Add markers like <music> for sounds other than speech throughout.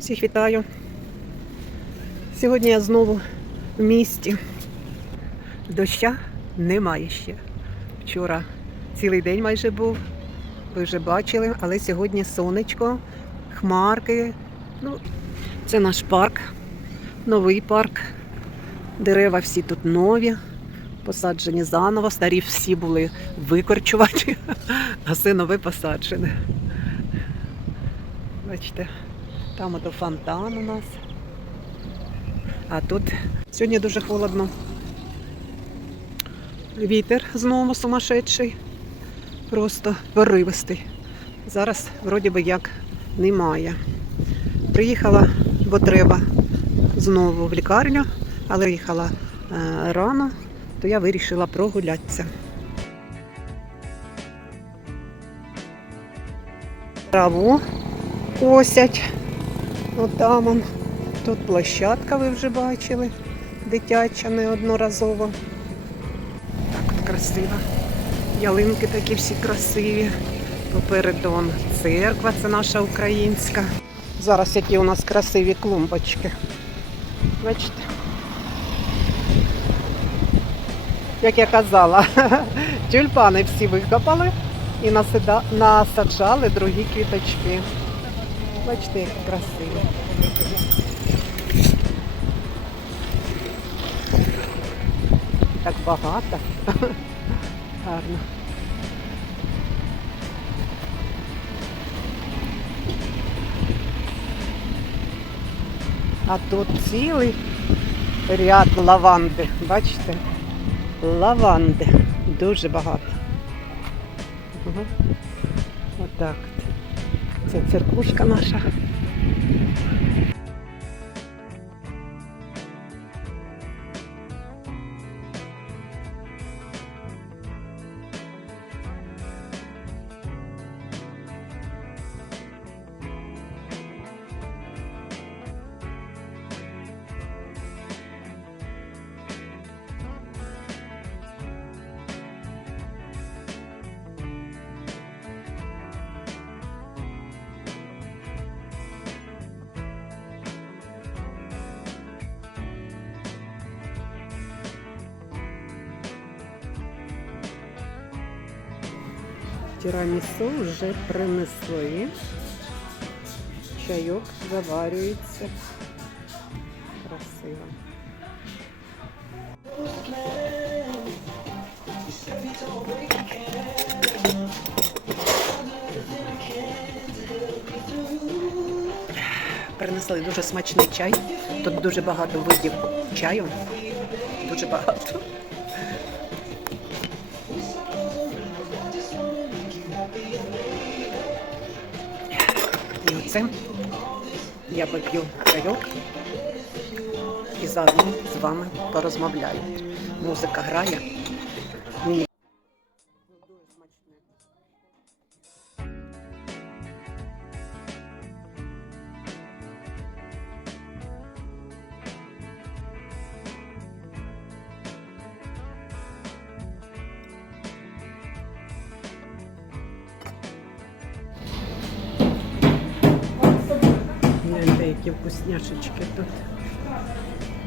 Всіх вітаю. Сьогодні я знову в місті. Доща немає ще. Вчора цілий день майже був. Ви вже бачили, але сьогодні сонечко, хмарки. Ну, це наш парк, новий парк. Дерева всі тут нові, посаджені заново, старі всі були викорчуваті, <laughs> а все нове посаджене. Бачите, там ото фонтан у нас. А тут сьогодні дуже холодно. Вітер знову сумасшедший, просто поривистий. Зараз вроді би як немає. Приїхала, бо треба знову в лікарню, але їхала е, рано, то я вирішила прогулятися. Траву косять. Отам он. Тут площадка ви вже бачили, дитяча неодноразово. Так от красиво. Ялинки такі всі красиві. Попереду церква, це наша українська. Зараз які у нас красиві клумбочки. Бачите? Як я казала, <laughs> тюльпани всі викопали і насаджали другі квіточки. Бачите, як красиво. Так багато. <laughs> Гарно. А тут цілий ряд лаванди. Бачите? Лаванди. Дуже багато. Ага. Отак. Це церквушка наша. Тірамісу вже принесли. Чайок заварюється. Красиво. Принесли дуже смачний чай. Тут дуже багато видів чаю. Дуже багато. І оце я поп'ю чайок і заодно з вами порозмовляю. Музика грає.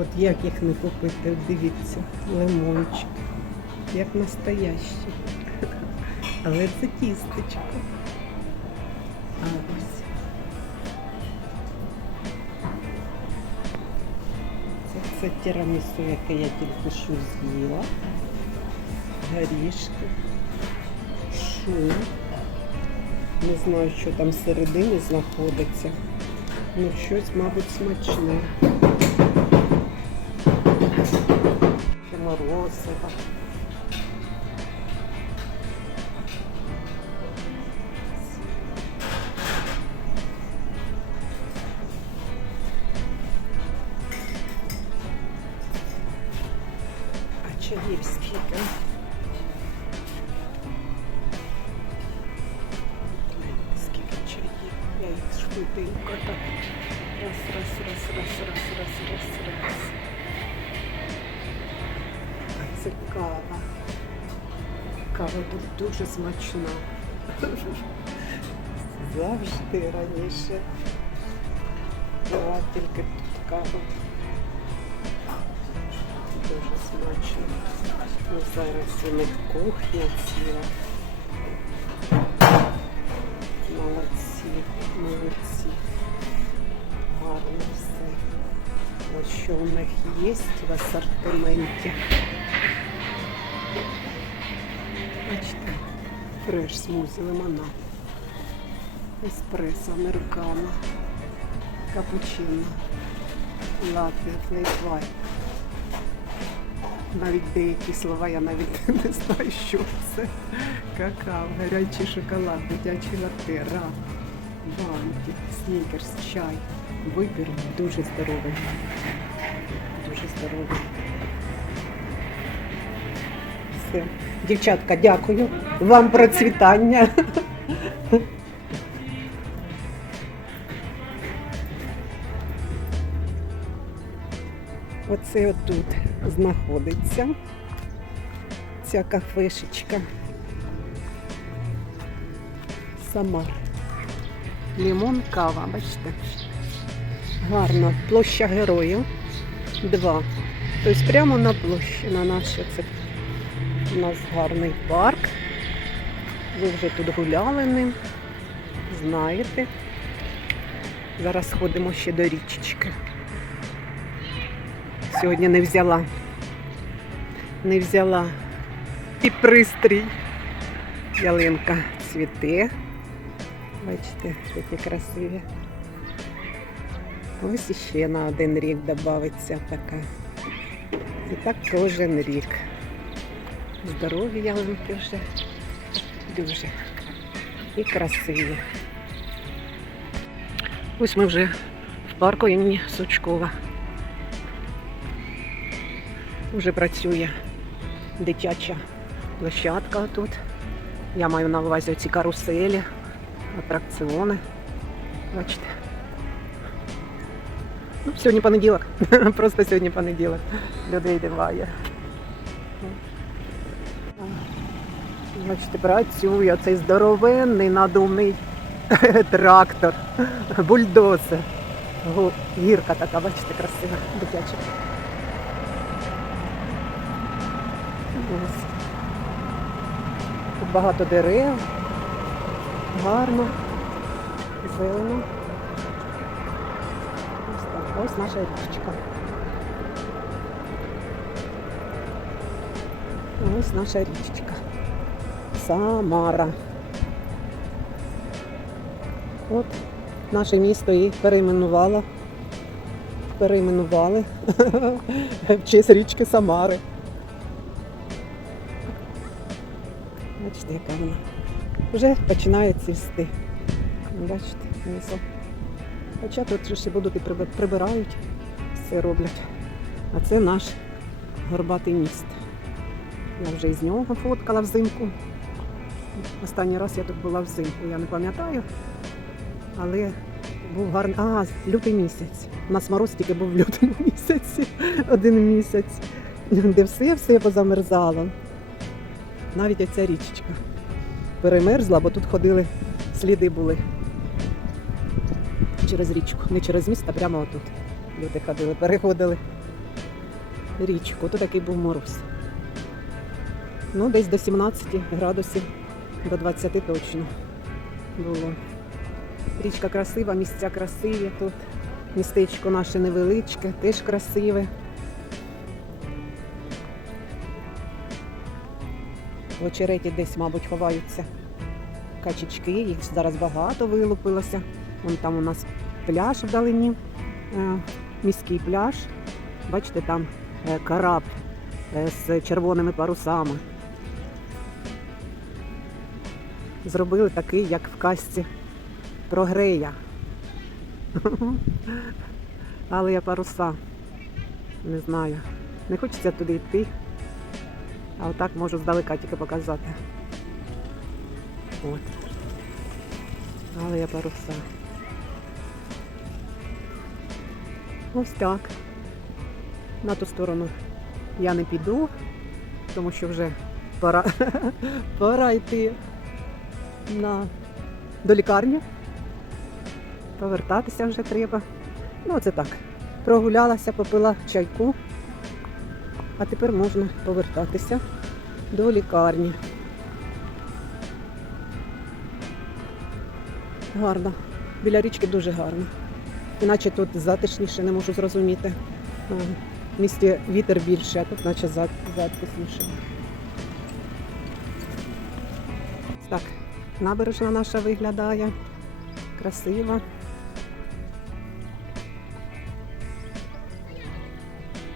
От як їх не купити, дивіться, лимончик. Як настоящий. Але це тістечко. А ось. Це, це тірамісу, яке я тільки що з'їла. Горішки. Шум. Не знаю, що там всередині знаходиться. Ну, щось, мабуть, смачне. Ще морозиво. А чаїв скільки? Скільки дуже смачна. Завжди раніше. попивати тільки тут каву. Дуже смачно. Ну, зараз у них кухня ціла. Молодці, молодці. Гарно все. Ось що у них є в асортименті. Фреш смузі лимонад. Еспресо, американо, капучино, латте, флейт вайт. Навіть деякі слова я навіть <laughs> не знаю, що це. Какао, гарячий шоколад, дитячий латте, рак, банки, снікерс, чай. Вибір дуже здоровий. Дуже здоровий. Все. Дівчатка, дякую. Вам процвітання. Оце отут знаходиться ця кафешечка. Самар. Лімон, кава, бачите? Гарно. Площа героїв. Два. Тобто прямо на площі, на наше це у нас гарний парк. Ви вже тут гуляли ним. Знаєте. Зараз ходимо ще до річечки. Сьогодні не взяла. Не взяла і пристрій. Ялинка цвіте. Бачите, які красиві. Ось іще на один рік додається така. І так кожен рік. Здорові ялинки вже дуже. І красиві. Ось ми вже в парку імені Сучкова. Вже працює дитяча площадка тут. Я маю на увазі ці каруселі, атракціони. Бачите. Ну, сьогодні понеділок. <laughs> Просто сьогодні понеділок. Людей немає. Бачите, працює цей здоровенний надувний <laughs> трактор, бульдозер. Гірка така, бачите, красива, дитяча. Ось. Тут багато дерев. Гарно. Зелено. Ось так. Ось наша річка. Ось наша річечка. Самара. От наше місто її перейменувало. Перейменували <laughs> в честь річки Самари. Бачите, яка вона. Вже починає цвісти. Бачите, внизу. Хоча тут ще будуть і прибирають, все роблять. А це наш горбатий міст. Я вже із нього фоткала взимку. Останній раз я тут була взимку, я не пам'ятаю. Але був гарний. А, лютий місяць. У нас мороз тільки був в лютому <laughs> місяці, один місяць, де все все позамерзало. Навіть оця річечка перемерзла, бо тут ходили, сліди були через річку. Не через міст, а прямо отут. Люди ходили, переходили річку. Тут такий був мороз. Ну, десь до 17 градусів, до 20 точно було. Річка красива, місця красиві тут. Містечко наше невеличке, теж красиве. В очереті десь, мабуть, ховаються качечки, їх зараз багато вилупилося. Вон там у нас пляж вдалині, е, міський пляж. Бачите, там е, караб е, з червоними парусами. Зробили такий, як в казці про Грея. Але я паруса. Не знаю. Не хочеться туди йти. А отак можу здалека тільки показати. От. Але я паруса. Ось так. На ту сторону я не піду, тому що вже пора, <laughs> пора йти на, до лікарні. Повертатися вже треба. Ну, це так. Прогулялася, попила чайку, а тепер можна повертатися до лікарні. Гарно. Біля річки дуже гарно. Іначе тут затишніше, не можу зрозуміти. В місті вітер більше, а тут наче зат- затишніше. Набережна наша виглядає. Красива.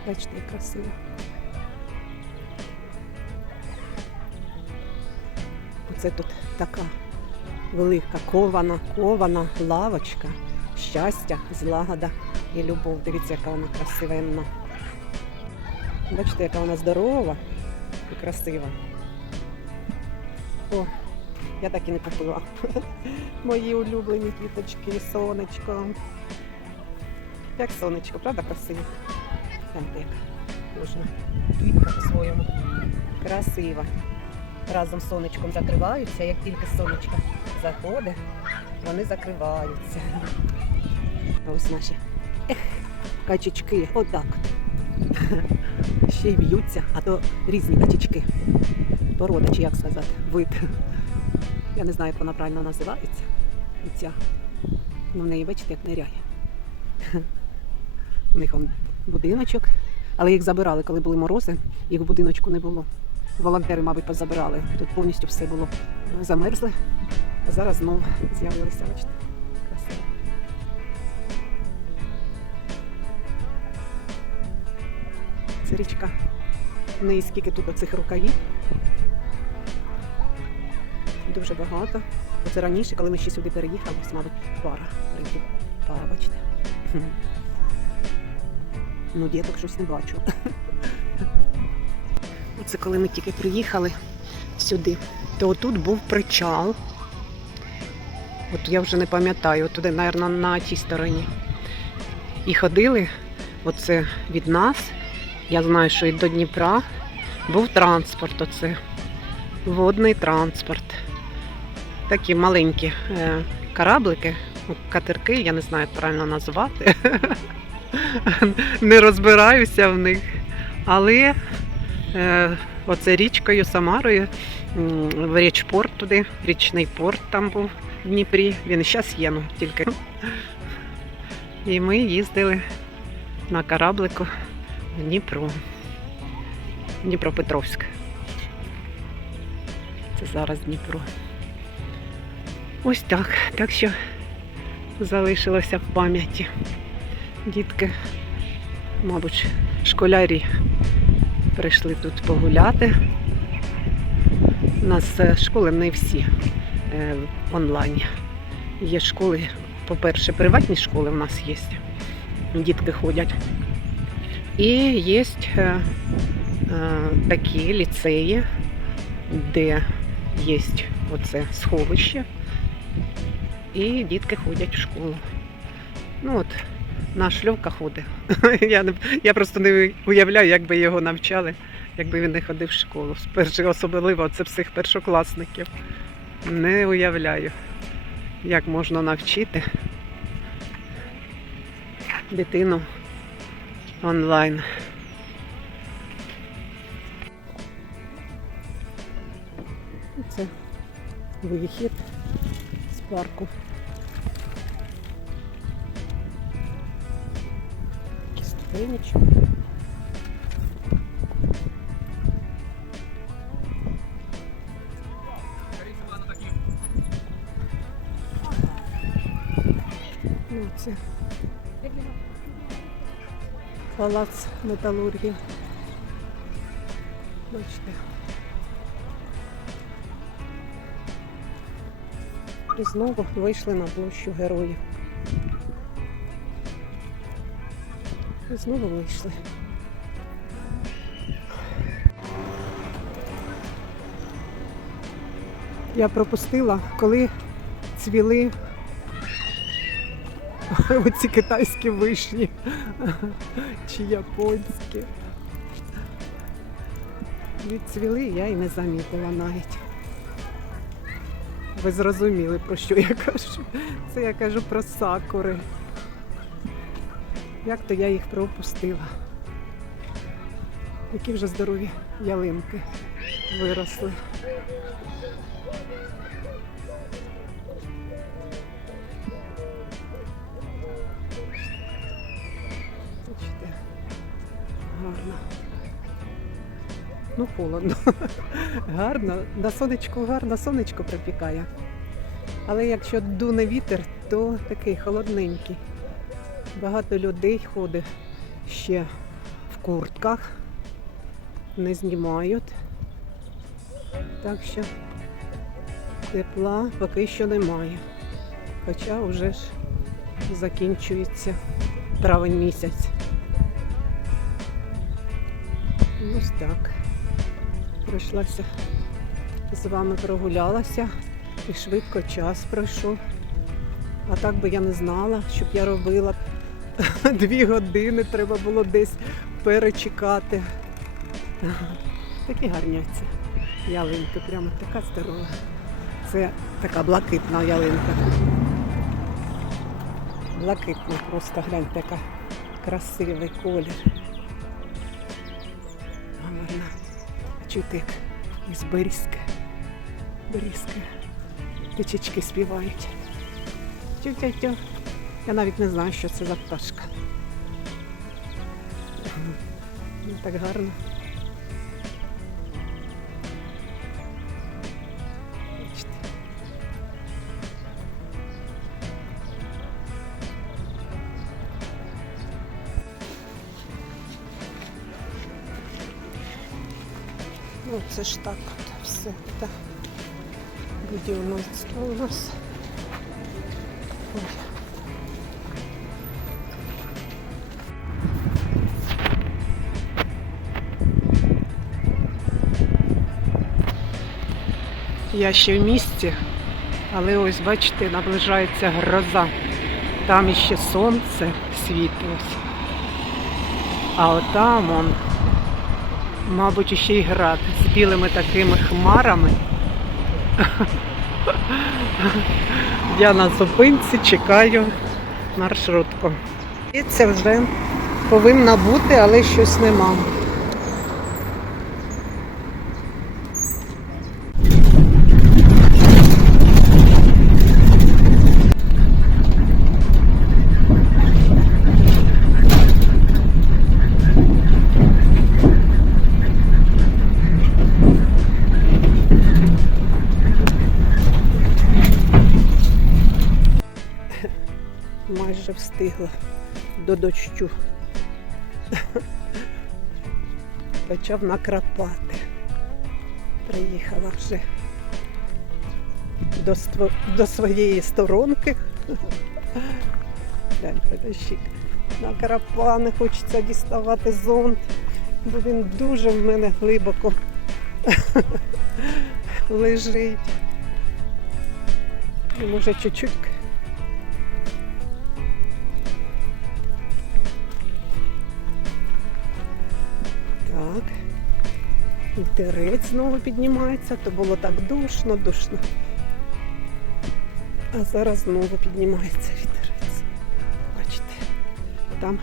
Бачите, як красиво. Оце тут така велика кована, кована лавочка. Щастя, злагода і любов. Дивіться, яка вона красивенна. Бачите, яка вона здорова і красива. О, я так і не купила. <laughs> Мої улюблені квіточки, сонечко. Як сонечко, правда красиво? Гляньте, як кожна квітка по-своєму. Красива. Разом з сонечком закриваються, як тільки сонечко заходить, вони закриваються. А ось наші ех, качечки, отак. <laughs> Ще й б'ються, а то різні качечки. Порода, чи як сказати, вид. Я не знаю, як вона правильно називається. І Ця. Ну, в неї, бачите, як ниряє. У них он будиночок, але їх забирали, коли були морози, їх в будиночку не було. Волонтери, мабуть, позабирали. Тут повністю все було замерзле. А зараз знову з'явилися, бачите. Красиво. Це річка. В неї скільки тут оцих рукавів. Дуже багато. Оце раніше, коли ми ще сюди переїхали, ось, мабуть, пара. рибів. Пара, бачите. Ну, діток щось не бачу. <laughs> Оце коли ми тільки приїхали сюди, то тут був причал. От я вже не пам'ятаю, туди, мабуть, на тій стороні. І ходили, оце від нас. Я знаю, що і до Дніпра був транспорт, оце водний транспорт. Такі маленькі е, кораблики, катерки, я не знаю, як правильно назвати. <laughs> не розбираюся в них. Але е, оце річкою Самарою, в річпорт туди, річний порт там був в Дніпрі. Він зараз є, ну тільки. І ми їздили на кораблику в Дніпро. Дніпропетровськ. Це зараз Дніпро. Ось так. Так що залишилося в пам'яті. Дітки, мабуть, школярі прийшли тут погуляти. У нас е, школи не всі е, онлайн. Є школи, по-перше, приватні школи в нас є. Дітки ходять. І є е, такі ліцеї, де є оце сховище, і дітки ходять в школу. Ну от, наш Льовка ходить. <laughs> Я, не, я просто не уявляю, як би його навчали, якби він не ходив в школу. Спершу особливо це всіх першокласників. Не уявляю, як можна навчити дитину онлайн. Це вихід з парку. Ступенечки. Ну, це палац металургії. Бачите. І знову вийшли на площу героїв. Знову вийшли. Я пропустила, коли цвіли <laughs> оці китайські вишні <laughs> чи японські. Відцвіли, я і не замітила навіть. Ви зрозуміли, про що я кажу. Це я кажу про сакури. Як то я їх пропустила. Які вже здорові ялинки виросли. Бачите, гарно. Ну, холодно. <laughs> гарно. На сонечку гарно, сонечко припікає. Але якщо дуне вітер, то такий холодненький. Багато людей ходить ще в куртках, не знімають. Так що тепла поки що немає. Хоча вже ж закінчується травень місяць. Ось так. Пройшлася з вами прогулялася і швидко час пройшов. А так би я не знала, щоб я робила <laughs> дві години, треба було десь перечекати. Такі гарні ці ялинки, прямо така здорова. Це така блакитна ялинка. Блакитна, просто гляньте, яка красивий колір. Гарна. Чути, із берізки. Берізки. Птичечки співають. Тю-тю-тю. Я навіть не знаю, що це за пташка. Так гарно. Ну, це ж так от все. Так. Будівництво у нас. Ой. Я ще в місті, але ось бачите, наближається гроза. Там іще сонце світилось. А отам он, мабуть, ще й град з білими такими хмарами. Я на зупинці чекаю маршрутку. І це вже повинна бути, але щось нема. Майже встигла до дощу. <laughs> Почав накрапати. Приїхала вже до, до своєї сторонки. <laughs> Дощик. Накрапа, не хочеться діставати зонт, бо він дуже в мене глибоко <laughs> лежить. Може чуть-чуть Вітерець знову піднімається, то було так душно, душно. А зараз знову піднімається вітерець. Бачите, там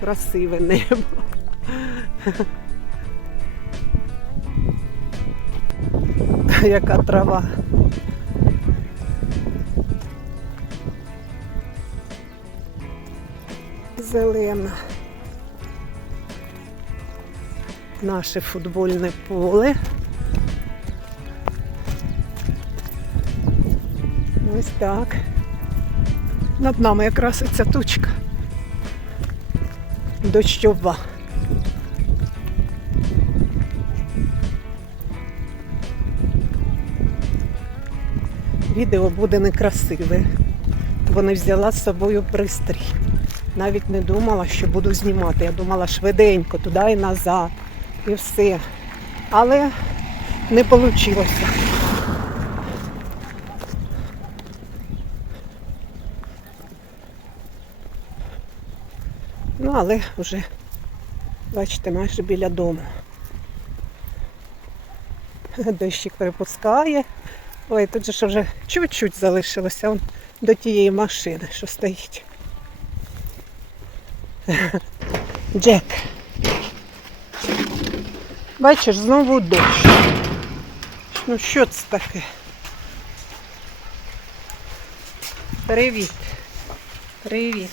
красиве небо. Яка трава. Зелена. Наше футбольне поле. Ось так. Над нами якраз і ця тучка. Дощова. Відео буде некрасиве, бо не взяла з собою пристрій. Навіть не думала, що буду знімати. Я думала швиденько, туди і назад і все. Але не вийшло. Ну, але вже, бачите, майже біля дому. Дощик припускає. Ой, тут же ж вже чуть-чуть залишилося он до тієї машини, що стоїть. Джек. Бачиш, знову дощ. Ну що це таке? Привіт. Привіт.